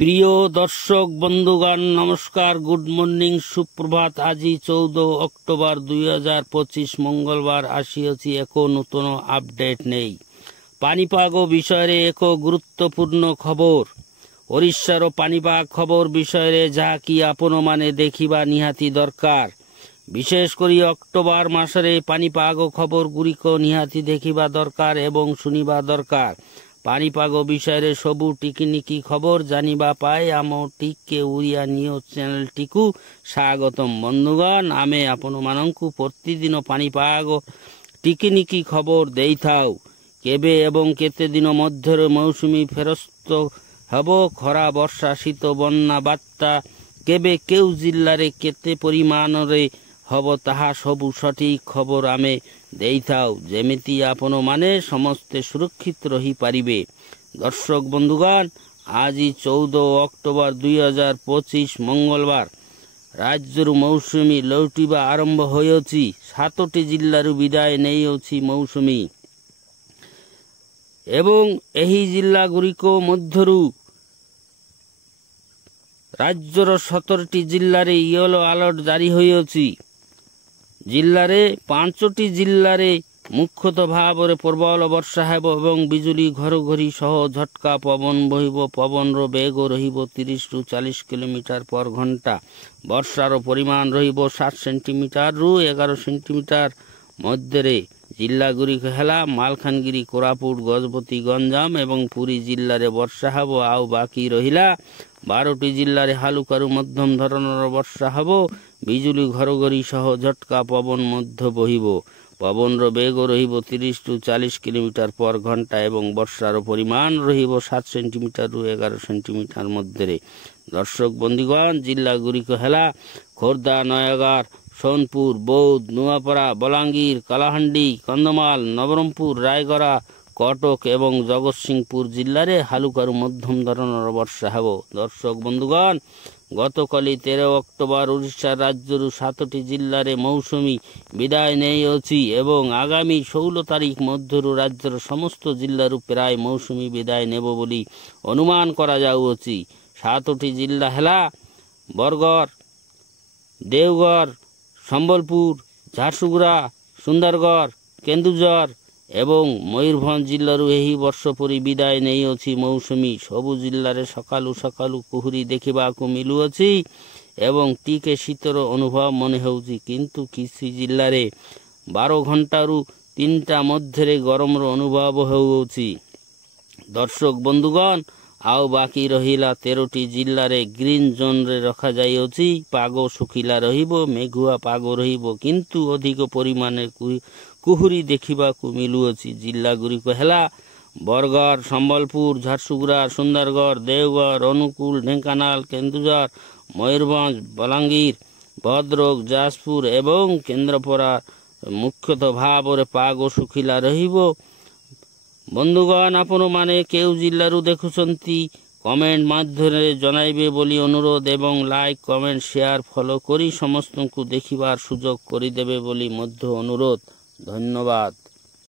প্রিয় দর্শক বন্ধুগণ নমস্কার, গুড মর্নিং, সুপ্রভাত। আজি 14 অক্টোবর 2025 মঙ্গলবার আসিଅছি ଏକ ନୂତନ ଅପଡେଟ୍ ନେଇ। ପାଣିପାଗ ବିଷୟରେ ଏକ ଗୁରୁତ୍ୱପୂର୍ଣ୍ଣ ଖବର। ଓଡ଼ିଶାର ପାଣିପାଗ ଖବର ବିଷୟରେ ଯାହାକି ଆପଣମାନେ ଦେଖିବା ନିହାତି ଦରକାର। ବିଶେଷ କରି ଅକ୍ଟୋବର ମାସରେ ପାଣିପାଗ ଖବର ଗୁଡ଼ିକ ନିହାତି ଦେଖିବା ଦରକାର ଏବଂ ଶୁଣିବା ଦରକାର। ପାଣିପାଗ ବିଷୟରେ ସବୁ ଟିକିନିକି ଖବର ଜାଣିବା ପାଇଁ ଆମ ଟିକେ ଓଡ଼ିଆ ନ୍ୟୁଜ୍ ଚ୍ୟାନେଲଟିକୁ ସ୍ୱାଗତମ। ବନ୍ଧୁଗଣ, ଆମେ ଆପଣମାନଙ୍କୁ ପ୍ରତିଦିନ ପାଣିପାଗ ଟିକିନିକି ଖବର ଦେଇଥାଉ। କେବେ ଏବଂ କେତେ ଦିନ ମଧ୍ୟରେ ମୌସୁମୀ ଫେରସ୍ତ ହେବ, ଖରା, ବର୍ଷା, ଶୀତ, ବନ୍ୟା, ବାତ୍ୟା କେବେ କେଉଁ ଜିଲ୍ଲାରେ କେତେ ପରିମାଣରେ ହେବ, ତାହା ସବୁ ସଠିକ୍ ଖବର ଆମେ ଦେଇଥାଉ, ଯେମିତି ଆପଣମାନେ ସମସ୍ତେ ସୁରକ୍ଷିତ ରହିପାରିବେ। ଦର୍ଶକ ବନ୍ଧୁଗଣ, ଆଜି 14 ଅକ୍ଟୋବର 2025 ମଙ୍ଗଳବାର ରାଜ୍ୟରୁ ମୌସୁମୀ ଲେଉଟିବା ଆରମ୍ଭ ହୋଇଅଛି। 7ଟି ଜିଲ୍ଲାରୁ ବିଦାୟ ନେଇଅଛି ମୌସୁମୀ ଏବଂ ଏହି ଜିଲ୍ଲାଗୁଡ଼ିକ ମଧ୍ୟରୁ ରାଜ୍ୟର 17ଟି ଜିଲ୍ଲାରେ ୟେଲୋ ଆଲର୍ଟ ଜାରି ହୋଇଅଛି। ଜିଲ୍ଲାରେ 5ଟି ଜିଲ୍ଲାରେ ମୁଖ୍ୟତଃ ଭାବରେ ପ୍ରବଳ ବର୍ଷା ହେବ ଏବଂ ବିଜୁଳି ଘଡ଼ଘଡ଼ି ସହ ଝଟକା ପବନ ବହିବ। ପବନର ବେଗ ରହିବ 30ରୁ 40 କିଲୋମିଟର ପର ଘଣ୍ଟା। ବର୍ଷାର ପରିମାଣ ରହିବ 7 ସେଣ୍ଟିମିଟରରୁ 11 ସେଣ୍ଟିମିଟର ମଧ୍ୟରେ। ଜିଲ୍ଲାଗୁଡ଼ିକ ହେଲା ମାଲକାନଗିରି, କୋରାପୁଟ, ଗଜପତି, ଗଞ୍ଜାମ ଏବଂ ପୁରୀ ଜିଲ୍ଲାରେ ବର୍ଷା ହେବ। ଆଉ ବାକି ରହିଲା 12ଟି ଜିଲ୍ଲାରେ ହାଲୁକାରୁ ମଧ୍ୟମ ଧରଣର ବର୍ଷା ହେବ। ବିଜୁଳି ଘଡ଼ଘଡ଼ି ସହ ଝଟକା ପବନ ମଧ୍ୟ ବହିବ। ପବନର ବେଗ ରହିବ 30ରୁ 40 କିଲୋମିଟର ପର ଘଣ୍ଟା ଏବଂ ବର୍ଷାର ପରିମାଣ ରହିବ 7 ସେଣ୍ଟିମିଟରରୁ 11 ସେଣ୍ଟିମିଟର ମଧ୍ୟରେ। ଦର୍ଶକ ବନ୍ଧୁଗଣ, ଜିଲ୍ଲାଗୁଡ଼ିକ ହେଲା ଖୋର୍ଦ୍ଧା, ନୟାଗଡ଼, ସୋନପୁର, ବୌଦ୍ଧ, ନୂଆପଡ଼ା, ବଲାଙ୍ଗୀର, କଳାହାଣ୍ଡି, କନ୍ଧମାଳ, ନବରଙ୍ଗପୁର, ରାୟଗଡ଼ା, କଟକ ଏବଂ ଜଗତସିଂହପୁର ଜିଲ୍ଲାରେ ହାଲୁକାରୁ ମଧ୍ୟମ ଧରଣର ବର୍ଷା ହେବ। ଦର୍ଶକ ବନ୍ଧୁଗଣ, ଗତକାଲି 13 ଅକ୍ଟୋବର ଓଡ଼ିଶା ରାଜ୍ୟରୁ 7ଟି ଜିଲ୍ଲାରେ ମୌସୁମୀ ବିଦାୟ ନେଇଅଛି ଏବଂ ଆଗାମୀ 16 ତାରିଖ ମଧ୍ୟରୁ ରାଜ୍ୟର ସମସ୍ତ ଜିଲ୍ଲାରୁ ପ୍ରାୟ ମୌସୁମୀ ବିଦାୟ ନେବ ବୋଲି ଅନୁମାନ କରାଯାଉଅଛି। 7ଟି ଜିଲ୍ଲା ହେଲା ବରଗଡ଼, ଦେଓଗଡ଼, ସମ୍ବଲପୁର, ଝାରସୁଗୁଡ଼ା, ସୁନ୍ଦରଗଡ଼, କେନ୍ଦୁଝର ଏବଂ ମୟୂରଭଞ୍ଜ ଜିଲ୍ଲାରୁ ଏହି ବର୍ଷ ପରି ବିଦାୟ ନେଇଅଛି ମୌସୁମୀ। ସବୁ ଜିଲ୍ଲାରେ ସକାଳୁ ସକାଳୁ କୁହୁଡ଼ି ଦେଖିବାକୁ ମିଳୁଅଛି ଏବଂ ଟିକେ ଶୀତର ଅନୁଭବ ମନେ ହେଉଛି, କିନ୍ତୁ କିଛି ଜିଲ୍ଲାରେ 12 ଘଣ୍ଟାରୁ 3ଟା ମଧ୍ୟରେ ଗରମର ଅନୁଭବ ହେଉଅଛି। ଦର୍ଶକ ବନ୍ଧୁଗଣ, ଆଉ ବାକି ରହିଲା 13ଟି ଜିଲ୍ଲାରେ ଗ୍ରୀନ୍ ଜୋନ୍ରେ ରଖାଯାଇଅଛି। ପାଗ ଶୁଖିଲା ରହିବ, ମେଘୁଆ ପାଗ ରହିବ, କିନ୍ତୁ ଅଧିକ ପରିମାଣରେ କୁହୁଡ଼ି ଦେଖିବାକୁ ମିଳୁଅଛି। ଜିଲ୍ଲାଗୁଡ଼ିକ ହେଲା ବରଗଡ଼, ସମ୍ବଲପୁର, ଝାରସୁଗୁଡ଼ା, ସୁନ୍ଦରଗଡ଼, ଦେଓଗଡ଼, ଅନୁଗୁଳ, ଢେଙ୍କାନାଳ, କେନ୍ଦୁଝର, ମୟୂରଭଞ୍ଜ, ବଲାଙ୍ଗୀର, ଭଦ୍ରକ, ଯାଜପୁର ଏବଂ କେନ୍ଦ୍ରାପଡ଼ା। ମୁଖ୍ୟତଃ ଭାବରେ ପାଗ ଶୁଖିଲା ରହିବ। ବନ୍ଧୁଗଣ, ଆପଣମାନେ କେଉଁ ଜିଲ୍ଲାରୁ ଦେଖୁଛନ୍ତି କମେଣ୍ଟ ମାଧ୍ୟମରେ ଜଣାଇବେ ବୋଲି ଅନୁରୋଧ ଏବଂ ଲାଇକ୍, କମେଣ୍ଟ, ସେୟାର, ଫଲୋ କରି ସମସ୍ତଙ୍କୁ ଦେଖିବାର ସୁଯୋଗ କରିଦେବେ ବୋଲି ମଧ୍ୟ ଅନୁରୋଧ। ଧନ୍ୟବାଦ।